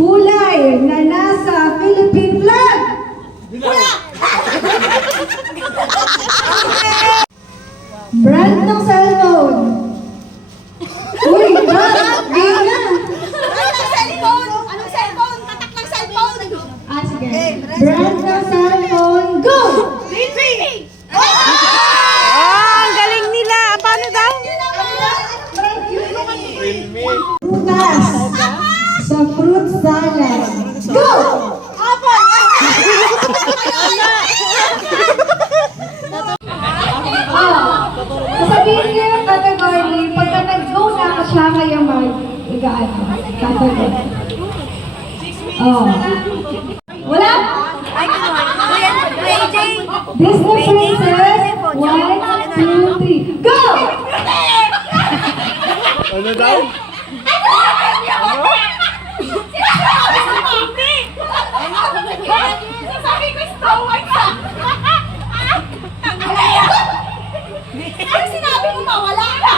Gulay na nasa Philippine flag. Brand ng cellphone. Uy, brand. Game na. Anong cellphone? Anong cellphone? Tatak ng cellphone! Ah, sige. Brand ng cellphone. Go! Ang galing nila. Paano daw? Prutas sa fruit salad. Go! Sasabihin niyo yung category, pagka nag-go na ako siya kayo mag-igaan. Category. Oh. Wala? Disney Princess. 1, 2, 3. Go! Ano daw? Sabi ko, Snow White sa... Ano sinabi mo, mawala ka?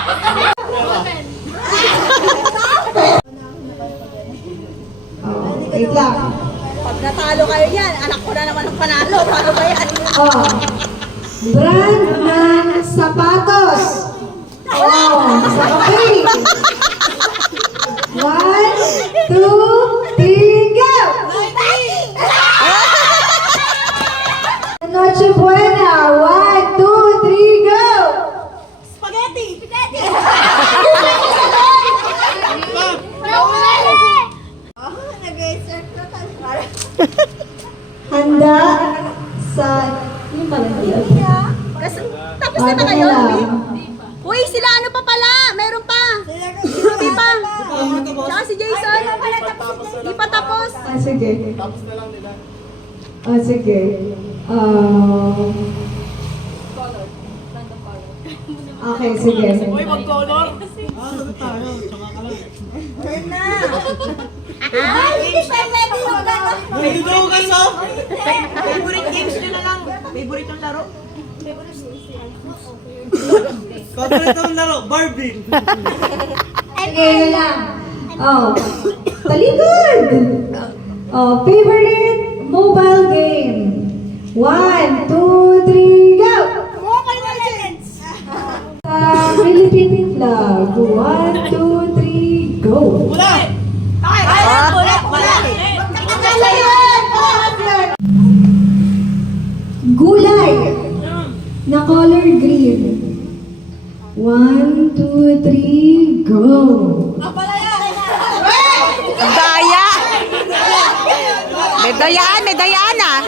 Wait lang. Pag natalo kayo yan, anak ko na naman ang panalo. Paano ba yan? Oh. Brand ng sapatos. Oh, sa kapig. 1, 2, 3, go! Noche Buena. 1, 2, 3, go! Spaghetti! Spaghetti! Handa sa... Yung pala yun. Tapos na ba kayo? Uy, sila ano pa pala? Meron pa. Hindi pa. Tsaka si Jason. Hindi pa tapos. Ah, sige. Tapos na lang nila. Ah, sige. Okay, sige. mag-color? Ay, hindi pa pwede yung gano'n. Nagdudugas oh! Favorite games nyo na lang. Favorite yung laro. Favorite ng laro, Barbie! Sige, yun lang. Oh. Talikod! Oh, favorite mobile game. 1, 2, 3, go! Mobile Legends! Sa Philippine flag. 1, 2, 3, go! Wala! Gulay na color green. 1, 2, 3, go! Daya! May dayaan, may dayaan ah.